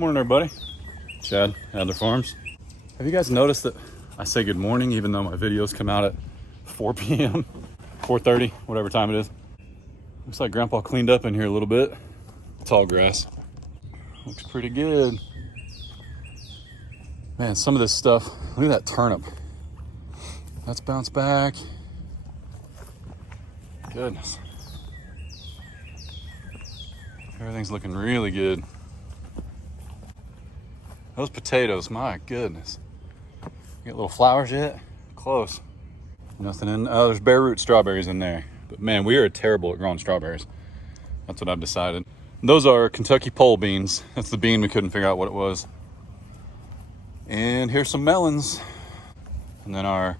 Morning, everybody. Chad, Adler Farms. Have you guys noticed that I say good morning even though my videos come out at 4 p.m., 4:30, whatever time it is? Looks like Grandpa cleaned up in here a little bit. Tall grass. Looks pretty good. Man, some of this stuff, look at that turnip. That's bounced back. Goodness. Everything's looking really good. Those potatoes, my goodness. Get little flowers yet? Close. Nothing in, oh, there's bare root strawberries in there. But man, we are terrible at growing strawberries. That's what I've decided. Those are Kentucky pole beans. That's the bean we couldn't figure out what it was. And here's some melons. And then our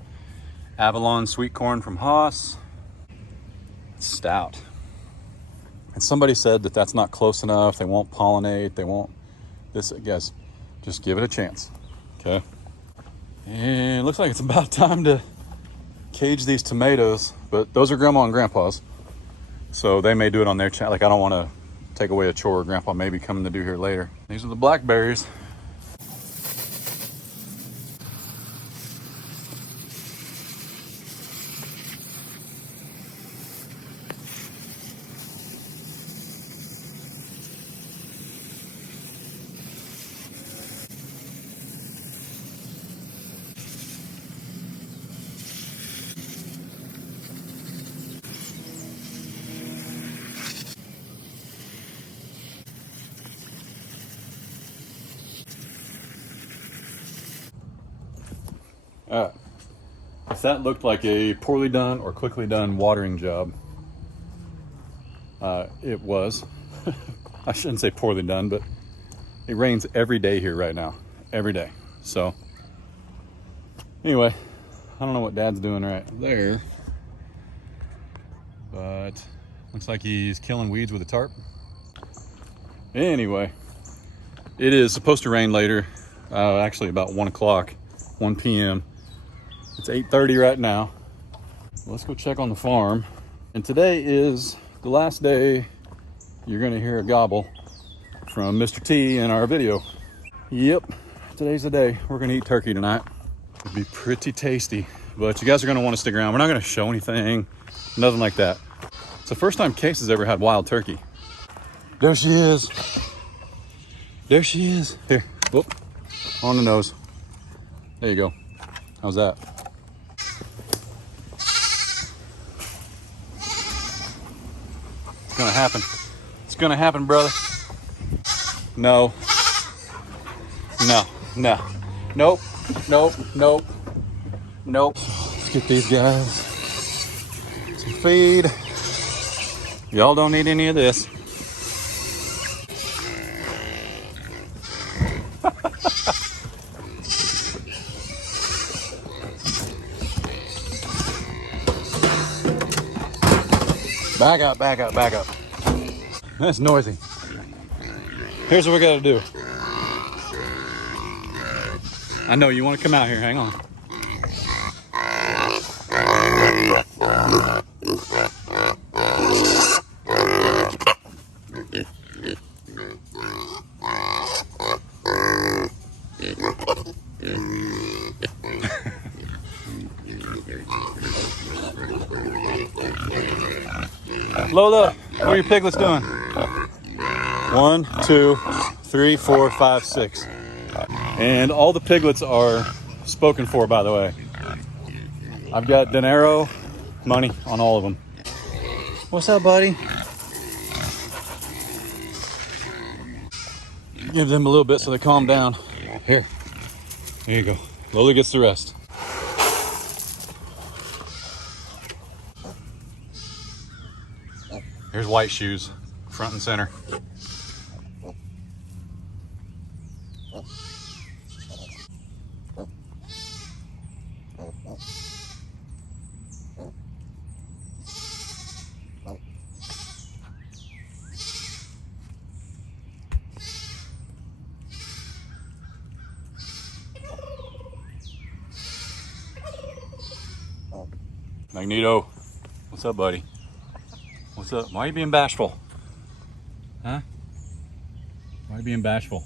Avalon sweet corn from Haas. It's stout. And somebody said that that's not close enough. They won't pollinate. They won't this, guys. Just give it a chance, okay? And it looks like it's about time to cage these tomatoes, but those are Grandma and Grandpa's, so they may do it on their channel. Like, I don't want to take away a chore Grandpa may be coming to do here later. These are the blackberries. All right, if that looked like a poorly done or quickly done watering job, it was. I shouldn't say poorly done, but it rains every day here right now, every day. So anyway, I don't know what Dad's doing right there, but looks like he's killing weeds with a tarp. Anyway, it is supposed to rain later, actually about 1 o'clock, 1 p.m. It's 8:30 right now. Let's go check on the farm. And today is the last day you're gonna hear a gobble from Mr. T in our video. Yep, today's the day. We're gonna eat turkey tonight. It'll be pretty tasty, but you guys are gonna wanna stick around. We're not gonna show anything, nothing like that. It's the first time Case has ever had wild turkey. There she is. There she is. Here, whoop, on the nose. There you go. How's that? It's gonna happen. It's gonna happen, brother. No. No. No. Nope. Nope. Nope. Nope. Let's get these guys some feed. Y'all don't need any of this. Back up, back up, back up. That's noisy. Here's what we gotta do. I know you wanna come out here, hang on. Lola, what are your piglets doing? 1, 2, 3, 4, 5, 6. And all the piglets are spoken for, by the way. I've got dinero money on all of them. What's up, buddy? Give them a little bit so they calm down. Here you go. Lola gets the rest. Here's White Shoes, front and center. Magneto, what's up, buddy? What's up? Why are you being bashful? Huh? Why are you being bashful?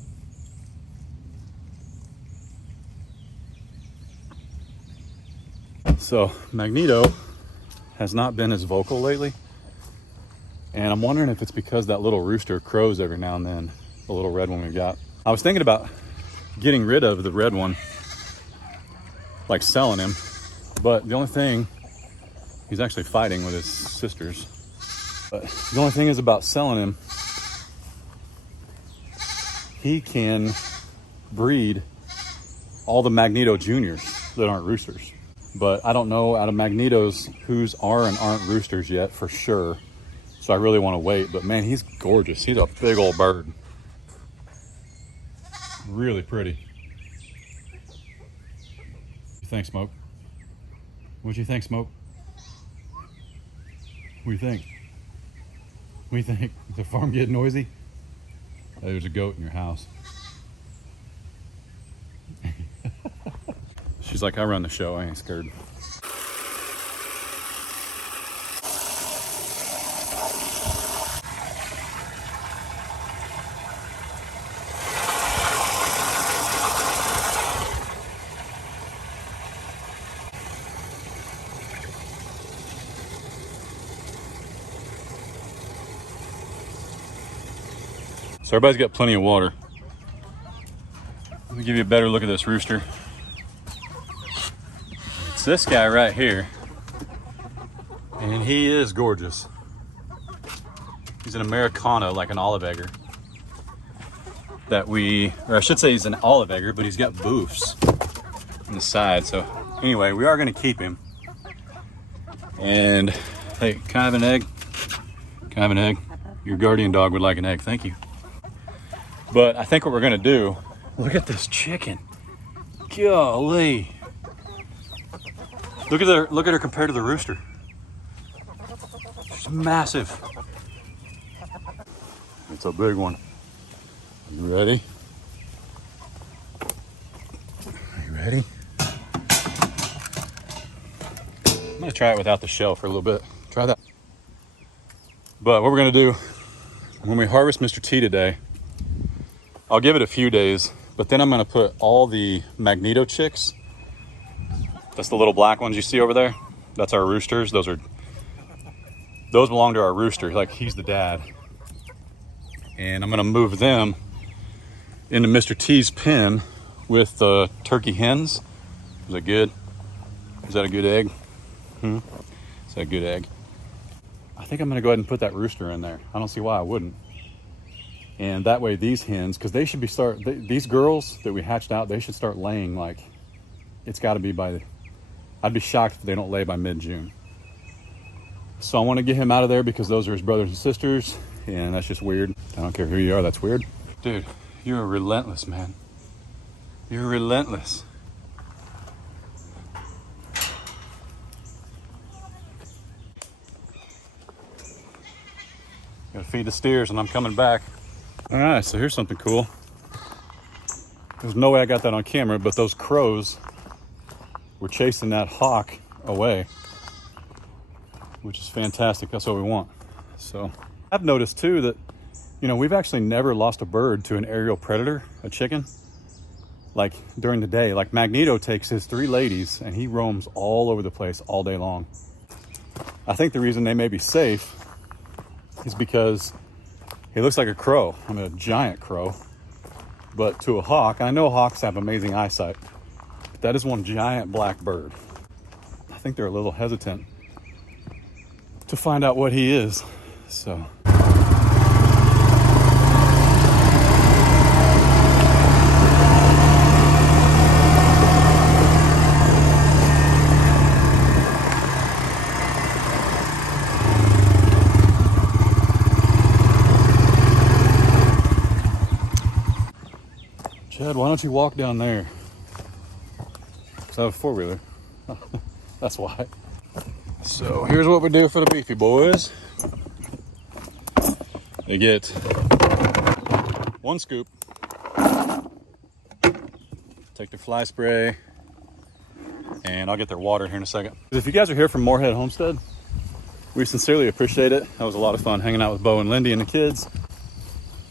So Magneto has not been as vocal lately. And I'm wondering if it's because that little rooster crows every now and then, the little red one we got. I was thinking about getting rid of the red one, like selling him. But the only thing, he's actually fighting with his sisters. But the only thing is about selling him, he can breed all the Magneto juniors that aren't roosters. But I don't know out of Magnetos whose are and aren't roosters yet for sure. So I really want to wait. But man, he's gorgeous. He's a big old bird. Really pretty. What do you think, Smoke? What do you think, Smoke? What do you think? What do you think? Is the farm getting noisy? Oh, there's a goat in your house. She's like, I run the show, I ain't scared. So everybody's got plenty of water. Let me give you a better look at this rooster. It's this guy right here. And he is gorgeous. He's an Americana, like an olive egger. Or I should say he's an olive egger, but he's got boofs on the side. So anyway, we are gonna keep him. And hey, can I have an egg? Can I have an egg? Your guardian dog would like an egg, thank you. But I think what we're gonna do, look at this chicken. Golly. Look at her compared to the rooster. She's massive. It's a big one. You ready? Are you ready? I'm gonna try it without the shell for a little bit. Try that. But what we're gonna do, when we harvest Mr. T today, I'll give it a few days, but then I'm gonna put all the Magneto chicks, that's the little black ones you see over there, that's our roosters. Those belong to our rooster, like he's the dad. And I'm gonna move them into Mr. T's pen with the turkey hens. Is that good? Is that a good egg? Is that a good egg? I think I'm gonna go ahead and put that rooster in there. I don't see why I wouldn't. And that way these hens, because they should be these girls that we hatched out, they should start laying like, it's gotta be I'd be shocked if they don't lay by mid-June. So I wanna get him out of there because those are his brothers and sisters, and that's just weird. I don't care who you are, that's weird. Dude, you're relentless, man. You're relentless. Gotta feed the steers and I'm coming back. All right, so here's something cool. There's no way I got that on camera, but those crows were chasing that hawk away, which is fantastic. That's what we want. So I've noticed too that, you know, we've actually never lost a bird to an aerial predator, a chicken, like during the day. Like Magneto takes his 3 ladies and he roams all over the place all day long. I think the reason they may be safe is because he looks like a crow. I mean, a giant crow. But to a hawk, I know hawks have amazing eyesight, but that is one giant black bird. I think they're a little hesitant to find out what he is, so. Chad, why don't you walk down there? Because I have a 4-wheeler. That's why. So here's what we do for the beefy boys. They get 1 scoop. Take their fly spray. And I'll get their water here in a second. If you guys are here from Moorhead Homestead, we sincerely appreciate it. That was a lot of fun hanging out with Bo and Lindy and the kids.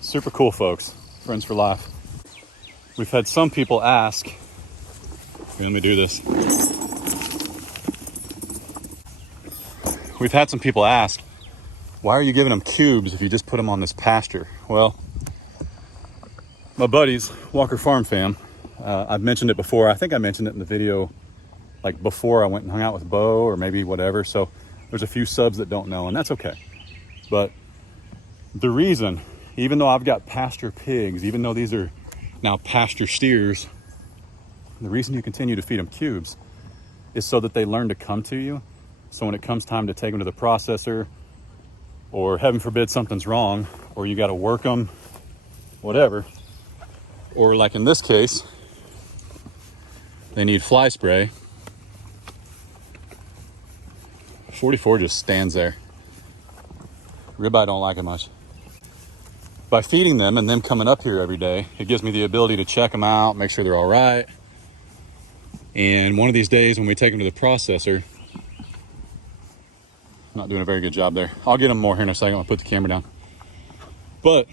Super cool folks. Friends for life. We've had some people ask, here, let me do this. we've had some people ask, why are you giving them cubes if you just put them on this pasture? Well, my buddies, Walker Farm Fam, I've mentioned it before. I think I mentioned it in the video, like before I went and hung out with Bo or maybe whatever. So there's a few subs that don't know, and that's okay. But the reason, even though I've got pasture pigs, even though these are now pasture steers, the reason you continue to feed them cubes is so that they learn to come to you. So when it comes time to take them to the processor, or heaven forbid something's wrong, or you got to work them, whatever, or like in this case, they need fly spray. 44 just stands there. Ribeye don't like it much. By feeding them and them coming up here every day, it gives me the ability to check them out, make sure they're all right. And one of these days when we take them to the processor, not doing a very good job there. I'll get them more here in a second. I'll put the camera down. But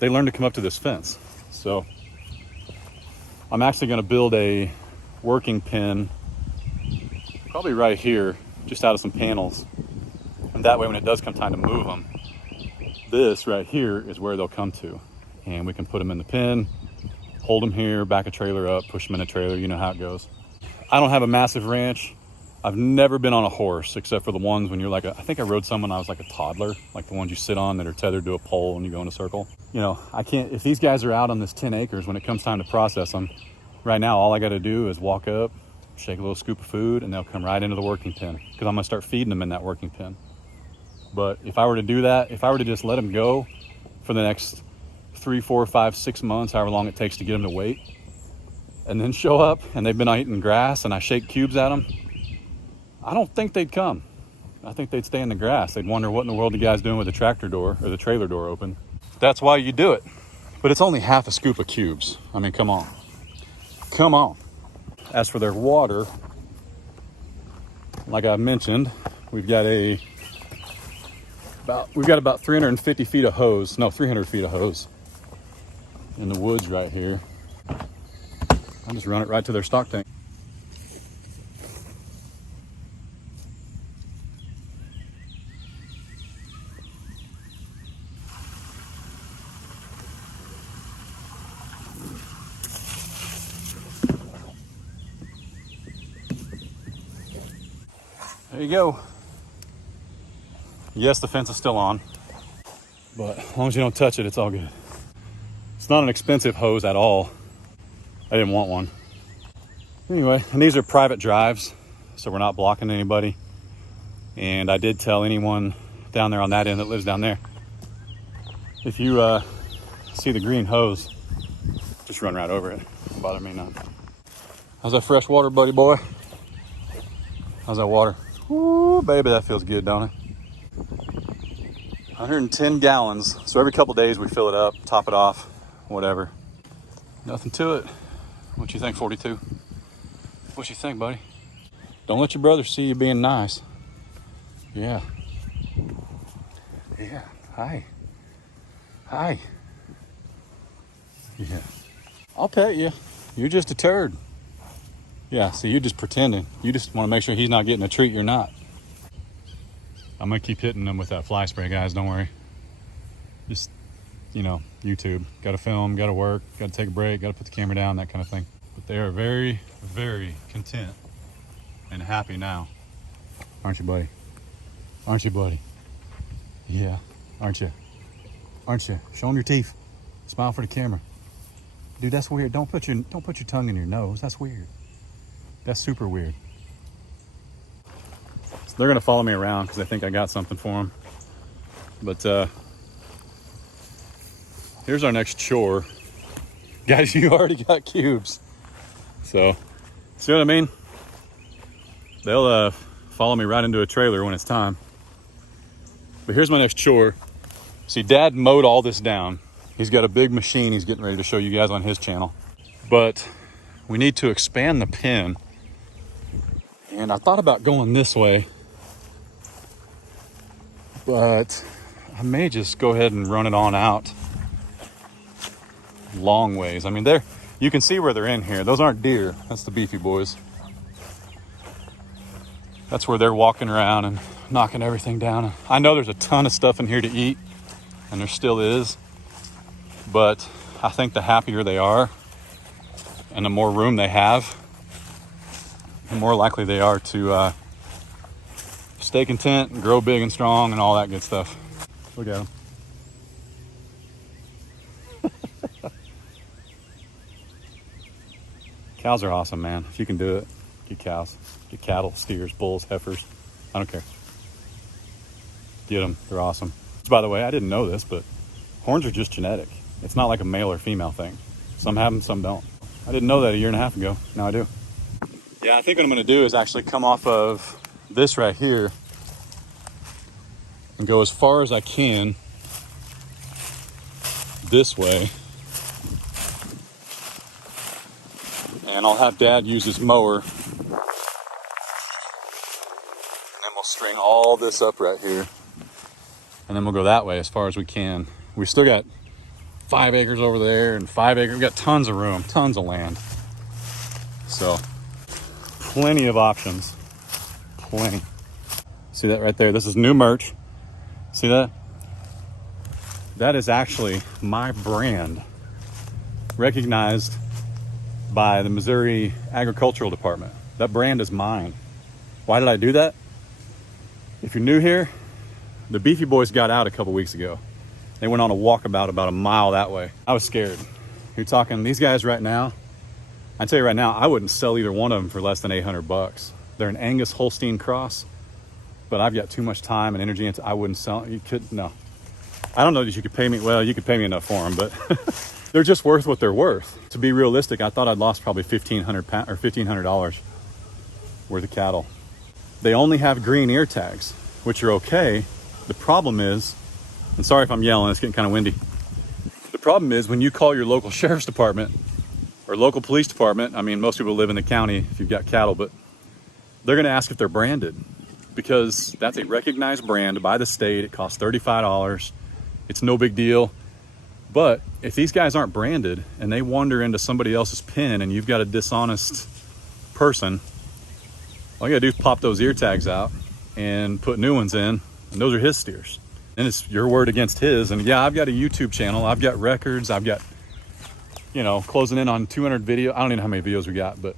they learn to come up to this fence. So I'm actually going to build a working pen, probably right here, just out of some panels. And that way when it does come time to move them, this right here is where they'll come to. And we can put them in the pen, hold them here, back a trailer up, push them in a trailer. You know how it goes. I don't have a massive ranch. I've never been on a horse except for the ones when you're like I think I rode some when I was like a toddler, like the ones you sit on that are tethered to a pole and you go in a circle. You know, I can't, if these guys are out on this 10 acres, when it comes time to process them, right now, all I got to do is walk up, shake a little scoop of food, and they'll come right into the working pen because I'm going to start feeding them in that working pen. But if I were to do that, if I were to just let them go for the next 3, 4, 5, 6 months, however long it takes to get them to weight, and then show up and they've been eating grass and I shake cubes at them, I don't think they'd come. I think they'd stay in the grass. They'd wonder what in the world the guy's doing with the tractor door or the trailer door open. That's why you do it. But it's only half a scoop of cubes. I mean, come on. Come on. As for their water, like I mentioned, we've got about 350 feet of hose. No, 300 feet of hose in the woods right here. I'll just run it right to their stock tank. There you go. Yes, the fence is still on, but as long as you don't touch it, it's all good. It's not an expensive hose at all. I didn't want one. Anyway, and these are private drives, so we're not blocking anybody. And I did tell anyone down there on that end that lives down there, if you see the green hose, just run right over it. Don't bother me none. How's that fresh water, buddy boy? How's that water? Ooh, baby, that feels good, don't it? 110 gallons. So every couple days we fill it up, top it off, whatever. Nothing to it. What you think, 42? What you think, buddy? Don't let your brother see you being nice. Yeah. Yeah. Hi. Hi. Yeah. I'll pet you. You're just a turd. Yeah, see, you're just pretending. You just want to make sure he's not getting a treat you're not. I'm going to keep hitting them with that fly spray, guys. Don't worry. Just, you know, YouTube. Got to film, got to work, got to take a break, got to put the camera down, that kind of thing. But they are very, very content and happy now. Aren't you, buddy? Aren't you, buddy? Yeah, aren't you? Aren't you? Show them your teeth. Smile for the camera. Dude, that's weird. Don't put your tongue in your nose. That's weird. That's super weird. So they're gonna follow me around because I think I got something for them. But here's our next chore. Guys, you already got cubes. So, see what I mean? They'll follow me right into a trailer when it's time. But here's my next chore. See, Dad mowed all this down. He's got a big machine he's getting ready to show you guys on his channel. But we need to expand the pen. And I thought about going this way, but I may just go ahead and run it on out long ways. I mean, you can see where they're in here. Those aren't deer. That's the beefy boys. That's where they're walking around and knocking everything down. I know there's a ton of stuff in here to eat, and there still is, but I think the happier they are and the more room they have, the more likely they are to stay content and grow big and strong and all that good stuff. Look at them. Cows are awesome, man. If you can do it, get cows, get cattle, steers, bulls, heifers. I don't care. Get them. They're awesome. By the way, I didn't know this, but horns are just genetic. It's not like a male or female thing. Some have them, some don't. I didn't know that a year and a half ago. Now I do. Yeah, I think what I'm going to do is actually come off of this right here and go as far as I can this way. And I'll have Dad use his mower. And then we'll string all this up right here. And then we'll go that way as far as we can. We still got 5 acres over there and 5 acres. We've got tons of room, tons of land. So, plenty of options. Plenty. See that right there? This is new merch. See that? That is actually my brand, recognized by the Missouri Agricultural Department. That brand is mine. Why did I do that? If you're new here, the Beefy Boys got out a couple weeks ago. They went on a walkabout about a mile that way. I was scared. You're talking, these guys right now, I tell you right now, I wouldn't sell either one of them for less than 800 bucks. They're an Angus Holstein cross, but I've got too much time and energy into, I wouldn't sell, you could, no. I don't know that you could pay me, well, you could pay me enough for them, but they're just worth what they're worth. To be realistic, I thought I'd lost probably $1,500 worth of cattle. They only have green ear tags, which are okay. The problem is, and sorry if I'm yelling, it's getting kind of windy. The problem is when you call your local sheriff's department or local police department, I mean, most people live in the county if you've got cattle, but they're gonna ask if they're branded because that's a recognized brand by the state. It costs $35. It's no big deal. But if these guys aren't branded and they wander into somebody else's pen and you've got a dishonest person, all you gotta do is pop those ear tags out and put new ones in, and those are his steers. And it's your word against his. And yeah, I've got a YouTube channel. I've got records. I've got, you know, closing in on 200 videos. I don't even know how many videos we got, but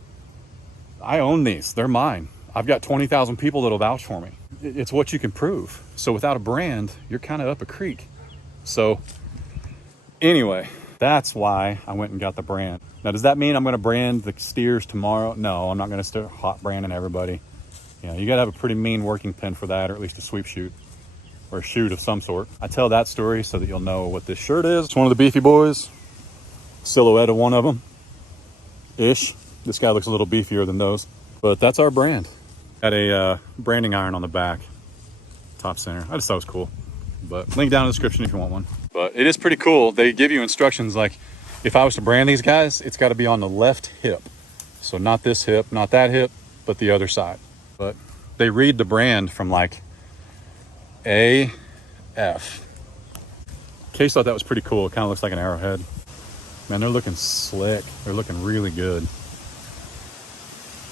I own these. They're mine. I've got 20,000 people that'll vouch for me. It's what you can prove. So without a brand, you're kind of up a creek. So anyway, that's why I went and got the brand. Now, does that mean I'm going to brand the steers tomorrow? No, I'm not going to start hot branding everybody. You know, you got to have a pretty mean working pen for that, or at least a sweep chute or a chute of some sort. I tell that story so that you'll know what this shirt is. It's one of the Beefy Boys. Silhouette of one of them ish. This guy looks a little beefier than those, but that's our brand. Got a branding iron on the back, top center. I just thought it was cool, but link down in the description if you want one. But it is pretty cool. They give you instructions like, if I was to brand these guys, it's got to be on the left hip. So not this hip, not that hip, but the other side. But they read the brand from like AF. Case thought that was pretty cool. It kind of looks like an arrowhead. Man, they're looking slick. They're looking really good.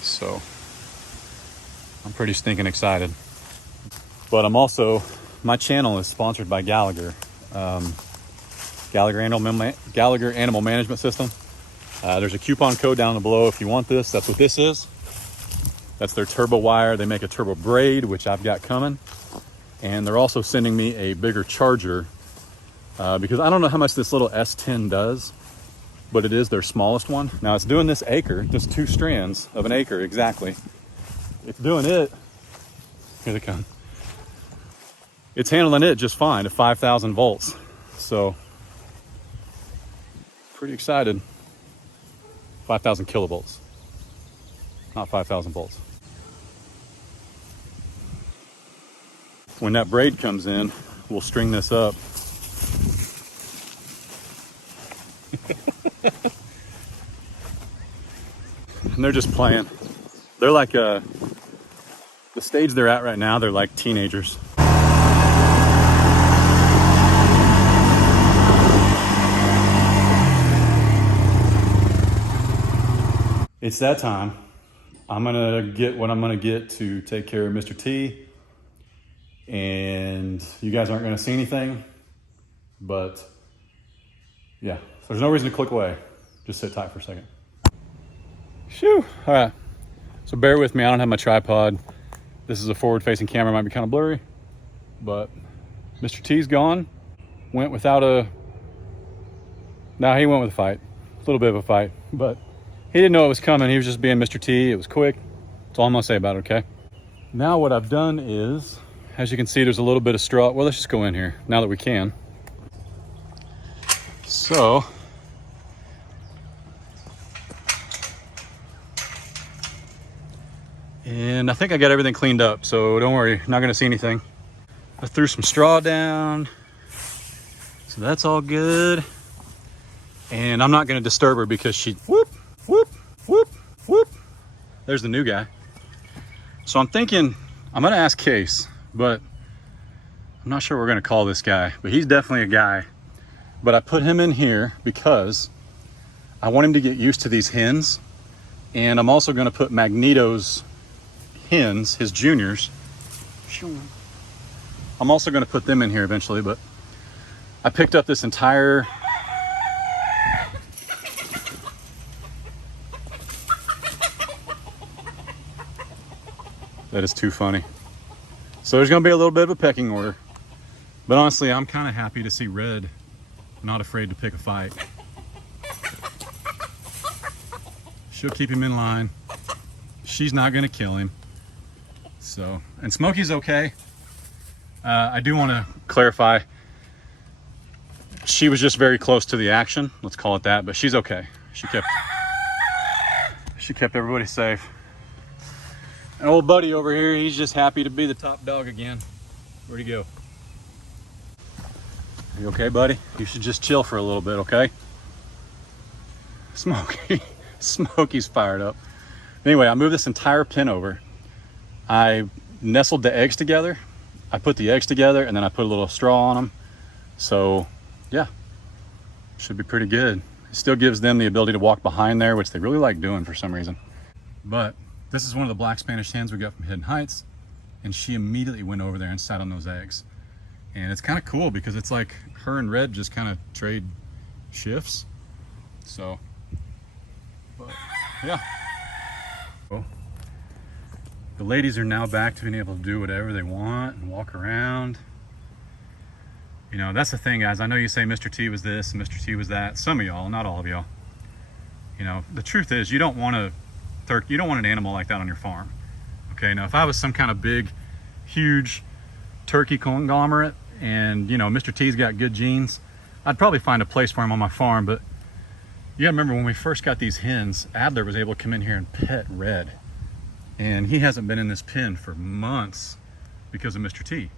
So I'm pretty stinking excited. But I'm also, my channel is sponsored by Gallagher. Gallagher Animal Management System. There's a coupon code down below if you want this. That's what this is. That's their turbo wire. They make a turbo braid, which I've got coming. And they're also sending me a bigger charger because I don't know how much this little S10 does, but it is their smallest one. Now it's doing this acre, just 2 strands of an acre exactly. It's doing it. Here they come. It's handling it just fine at 5,000 volts. So pretty excited. 5,000 kilovolts, not 5,000 volts. When that braid comes in, we'll string this up. And they're just playing. They're like the stage they're at right now, they're like teenagers. It's that time. I'm gonna get what I'm gonna get to take care of Mr. T and you guys aren't gonna see anything, but yeah, so there's no reason to click away. Just sit tight for a second. Phew, all right. So bear with me, I don't have my tripod. This is a forward-facing camera, might be kind of blurry, but Mr. T's gone. Went without a, no, he went with a fight. A little bit of a fight, but he didn't know it was coming. He was just being Mr. T. It was quick. That's all I'm gonna say about it, okay? Now what I've done is, as you can see, there's a little bit of straw. Well, let's just go in here now that we can. So, and I think I got everything cleaned up, so don't worry, not gonna see anything. I threw some straw down, so that's all good. And I'm not gonna disturb her because she, whoop, whoop, whoop, whoop. There's the new guy. So I'm thinking, I'm gonna ask Case, but I'm not sure we're gonna call this guy, but he's definitely a guy. But I put him in here because I want him to get used to these hens. And I'm also gonna put Magneto's hens, his juniors. I'm also gonna put them in here eventually, but I picked up this entire that is too funny. So there's gonna be a little bit of a pecking order, but honestly, I'm kind of happy to see Red not afraid to pick a fight. She'll keep him in line. She's not gonna kill him. So, and Smokey's okay. I do want to clarify, she was just very close to the action, let's call it that, but she's okay. She kept everybody safe. And old buddy over here, he's just happy to be the top dog again. Where'd he go? Are you okay, buddy? You should just chill for a little bit, okay? Smokey. Smokey's fired up. Anyway, I moved this entire pen over. I nestled the eggs together. I put the eggs together and then I put a little straw on them. So, yeah, should be pretty good. It still gives them the ability to walk behind there, which they really like doing for some reason. But this is one of the black Spanish hens we got from Hidden Heights, and she immediately went over there and sat on those eggs. And it's kind of cool because it's like her and Red just kind of trade shifts. So, but yeah. Well, the ladies are now back to being able to do whatever they want and walk around. You know, that's the thing, guys. I know you say Mr. T was this and Mr. T was that. Some of y'all, not all of y'all. You know, the truth is you don't want an animal like that on your farm. Okay, now if I was some kind of big, huge turkey conglomerate and, you know, Mr. T's got good genes, I'd probably find a place for him on my farm. But you gotta remember, when we first got these hens, Adler was able to come in here and pet Red. And he hasn't been in this pen for months because of Mr. T.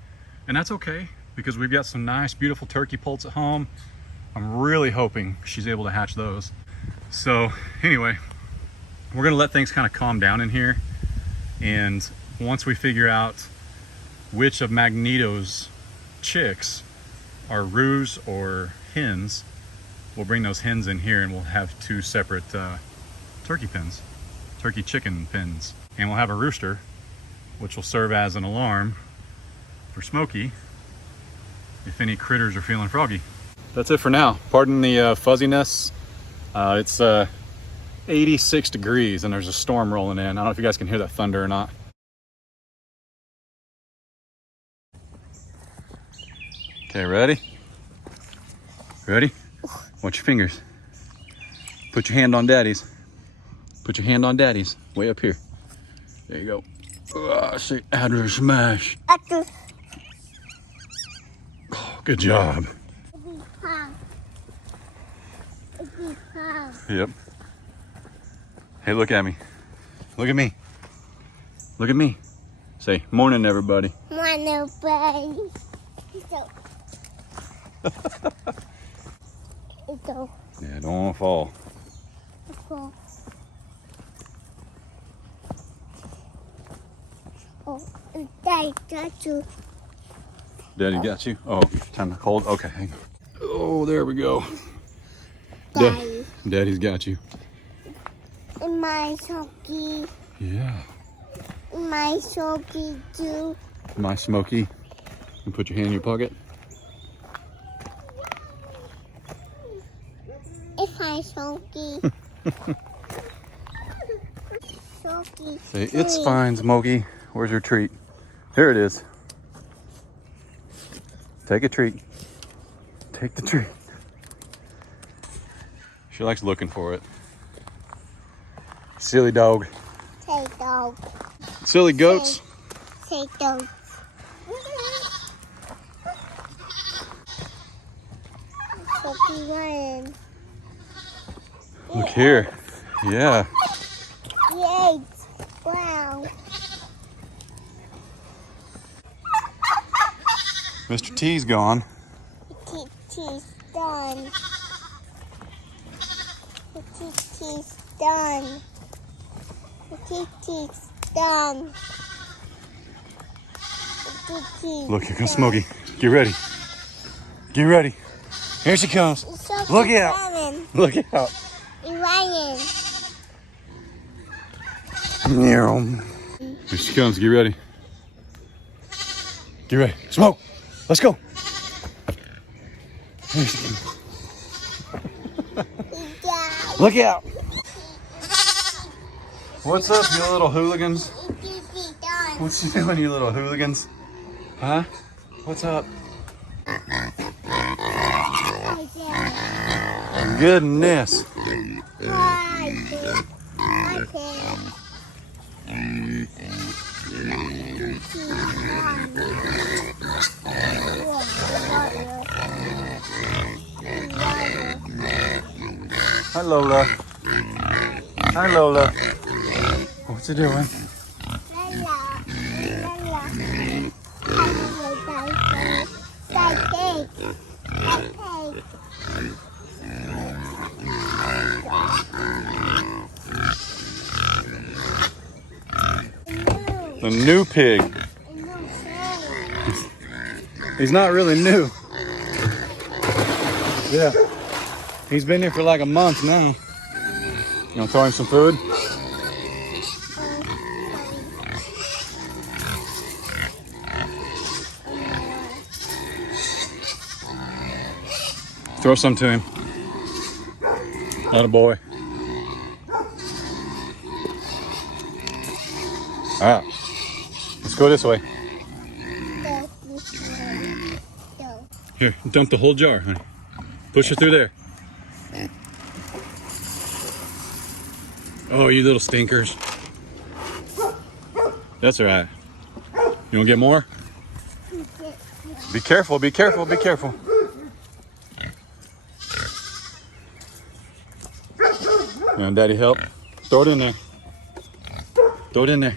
And that's okay, because we've got some nice, beautiful turkey poults at home. I'm really hoping she's able to hatch those. So anyway, we're gonna let things kind of calm down in here. And once we figure out which of Magneto's chicks are roos or hens, we'll bring those hens in here and we'll have two separate turkey pens, turkey chicken pens. And we'll have a rooster, which will serve as an alarm for Smokey if any critters are feeling froggy. That's it for now. Pardon the fuzziness. It's 86 degrees and there's a storm rolling in. I don't know if you guys can hear that thunder or not. Okay, ready? Ready? Watch your fingers. Put your hand on daddy's. Put your hand on daddy's. Way up here. There you go. Say Adler smash. Oh, good job. Yep. Hey, look at me. Look at me. Look at me. Say, morning, everybody. Morning, everybody. Yeah, don't want to fall. Oh, Daddy got you. Daddy got you? Oh, time to hold. Okay, hang on. Oh, there we go. Daddy. Daddy's got you. And my Smokey. Yeah. My Smokey too. My Smokey. You put your hand in your pocket. It's my Smokey. Smokey. Say, it's fine, Smokey. Where's your treat? Here it is. Take a treat. Take the treat. She likes looking for it. Silly dog. Say dog. Silly goats. Say dog. Smokey running. Look here. Yeah. Yay! Wow. Mr. T's gone. BTC's done. BTC's done. BTC's done. BTC's Look, here comes Smokey. Get ready. Get ready. Here she comes. Look out. Look out. Ryan. Here she comes. Get ready. Get ready. Smoke. Let's go. Here she comes. Look out. What's up, you little hooligans? What's she doing, you little hooligans? Huh? What's up? Goodness. Hi, Lola. Hi, Lola. What's it doing? The new pig. He's not really new. Yeah. He's been here for like a month now. You want to throw him some food? Throw some to him. Attaboy. All right. Let's go this way. Here, dump the whole jar, honey. Push it through there. Oh, you little stinkers. That's all right. You want to get more? Be careful, be careful, be careful. You want Daddy help? Throw it in there. Throw it in there.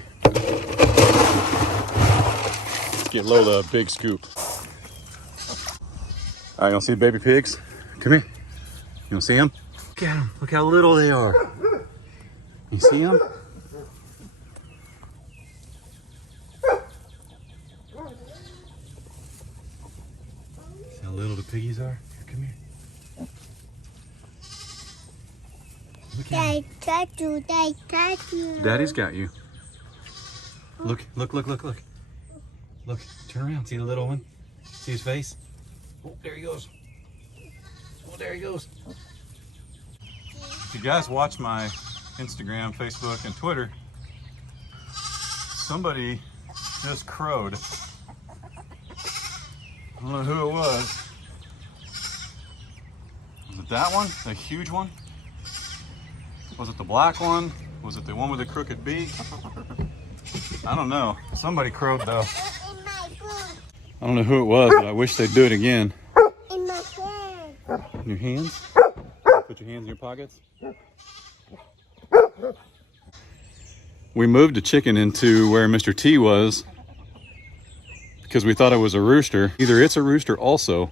Let's get Lola a big scoop. All right, you want to see the baby pigs? Come here. You want to see them? Look at them. Look how little they are. You see them? See how little the piggies are? Here, come here. Look at them. Daddy's got you. Look, look, look, look, look. Look, turn around. See the little one? See his face? Oh, there he goes. Oh, there he goes. If you guys watch my Instagram, Facebook, and Twitter, somebody just crowed. I don't know who it was. Was it that one? The huge one? Was it the black one? Was it the one with the crooked beak? I don't know. Somebody crowed though. I don't know who it was, but I wish they'd do it again. In my hand. In your hands? Put your hands in your pockets. We moved a chicken into where Mr. T was because we thought it was a rooster. Either it's a rooster also,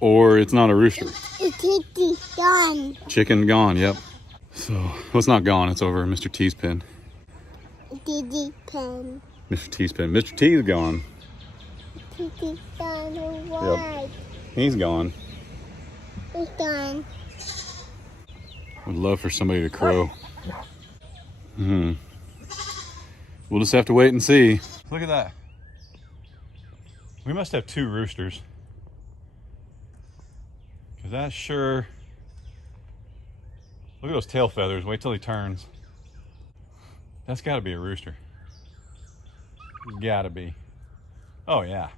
or it's not a rooster. It's gone. Chicken gone, yep. So, well, it's not gone, it's over Mr. T's pen. Diddy pen. Mr. T's pen. Mr. T's gone. Diddy gone. Why? He's gone. It's gone. Would love for somebody to crow. We'll just have to wait and see. Look at that. We must have 2 roosters. Because that's sure... Look at those tail feathers. Wait till he turns. That's got to be a rooster. Gotta be. Oh, yeah.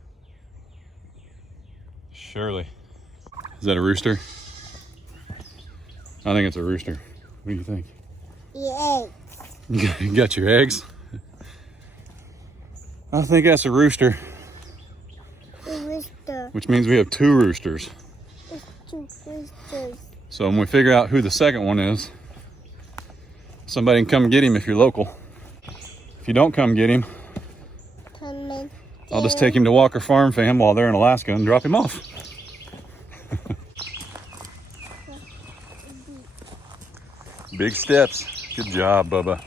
Surely. Is that a rooster? I think it's a rooster. What do you think? Yes. You got your eggs? I think that's a rooster. A rooster. Which means we have 2 roosters. It's 2 roosters. So when we figure out who the second one is, somebody can come get him if you're local. If you don't come get him, Come in. I'll just take him to Walker Farm Fam while they're in Alaska and drop him off. Big steps. Good job, Bubba.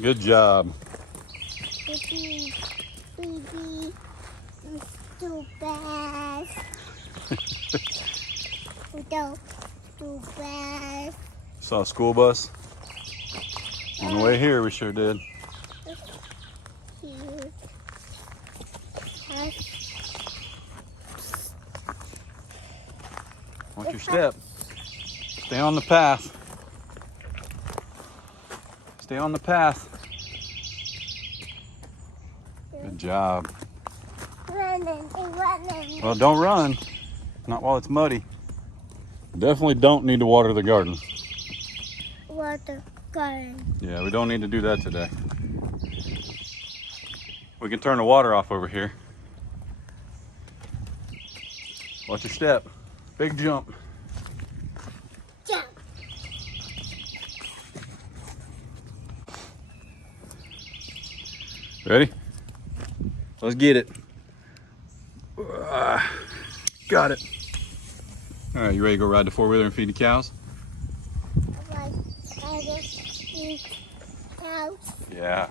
Good job. Baby, baby, it's too bad. Don't too bad. Saw a school bus on the way here. We sure did. Here. Watch your step. Stay on the path. Stay on the path. Good job. Running, running. Well, don't run. Not while it's muddy. Definitely don't need to water the garden. Water garden. Yeah, we don't need to do that today. We can turn the water off over here. Watch your step. Big jump. Jump. Ready? Let's get it. Got it. All right, you ready to go ride the 4-wheeler and feed the cows? Like, I just eat cows. Yeah.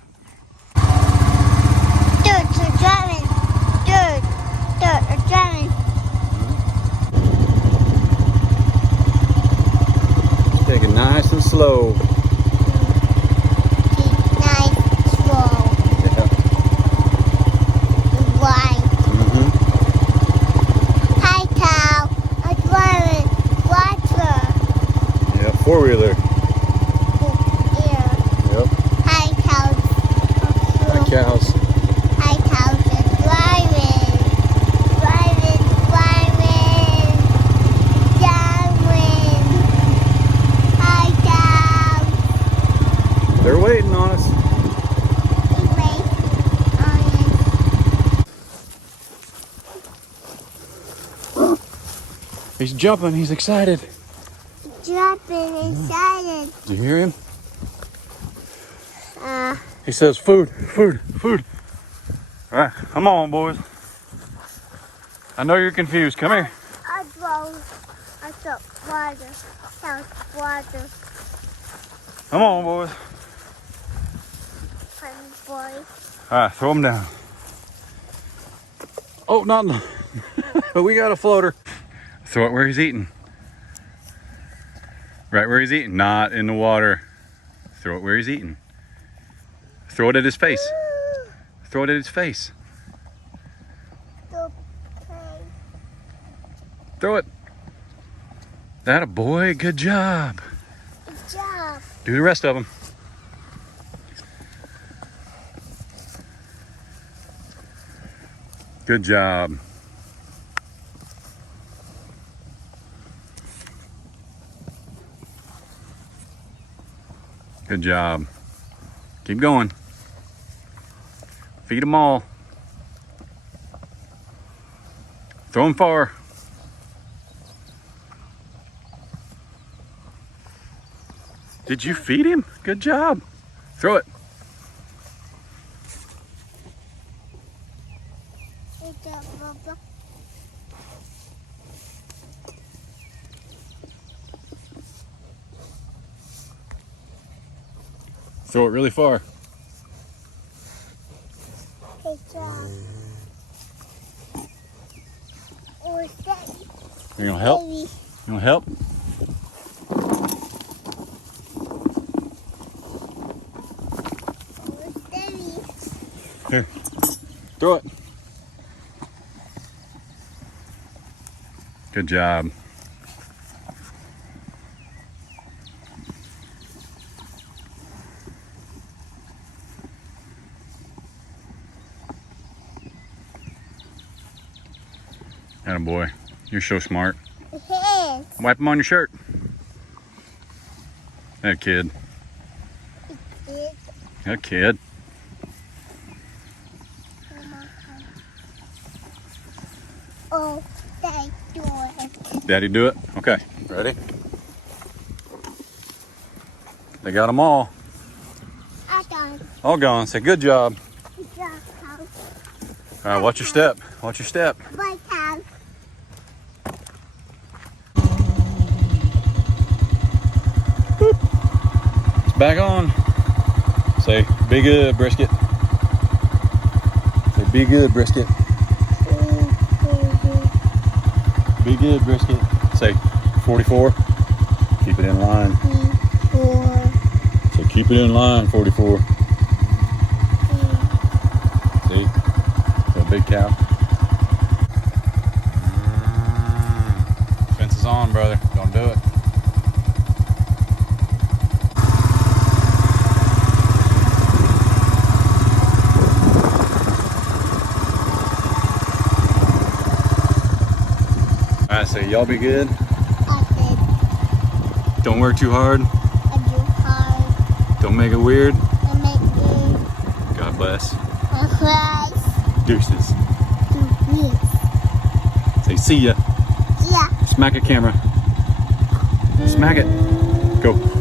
Dude, they're driving. Dude, they're driving. Take it nice and slow. Nice, slow, Yeah. wide. Mm-hmm. Hi, cow. I'm driving. Water. Yeah, 4-wheeler. Here. Yep. Hi, cows. Hi, cows. Hi, cows. Are driving. Driving, driving. Driving. Hi, cows. They're waiting on us. Wait on it. He's jumping. He's excited. Dropping inside Do you hear him? it. He says, food, food, food. All right, come on, boys. I know you're confused. Come here. I thought water. Sounds water. Come on, boys. Funny boy. All right, throw him down. Oh, not in the... But we got a floater. Throw it where he's eating. Right where he's eating, not in the water. Throw it where he's eating. Throw it at his face. Throw it at his face. Throw it. That a boy. Good job. Good job. Do the rest of them. Good job. Good job. Keep going. Feed them all. Throw them far. Did you feed him? Good job. Throw it. Good job, Bubba. Throw it really far. Good job. Oh, steady. You gonna help? Baby. You gonna help? Oh, steady. Here. Throw it. Good job. Attaboy. You're so smart. Yes. Wipe them on your shirt. That kid. That kid. Oh, they do it. Daddy do it? Okay. Ready? They got them all. I done. All gone. Say good job. Just All right, watch your step. Watch your step. my house. It's back on. Say, be good, brisket. Say, be good, brisket. Be good, brisket. Say, 44. Keep it in line. So keep it in line, 44. See? So big cow. Fence is on, brother. Don't do it. All right, say y'all be good. Don't work too hard. Don't make it weird. God bless. Deuces. Say see ya. Yeah. Smack a camera. Smack it. Go.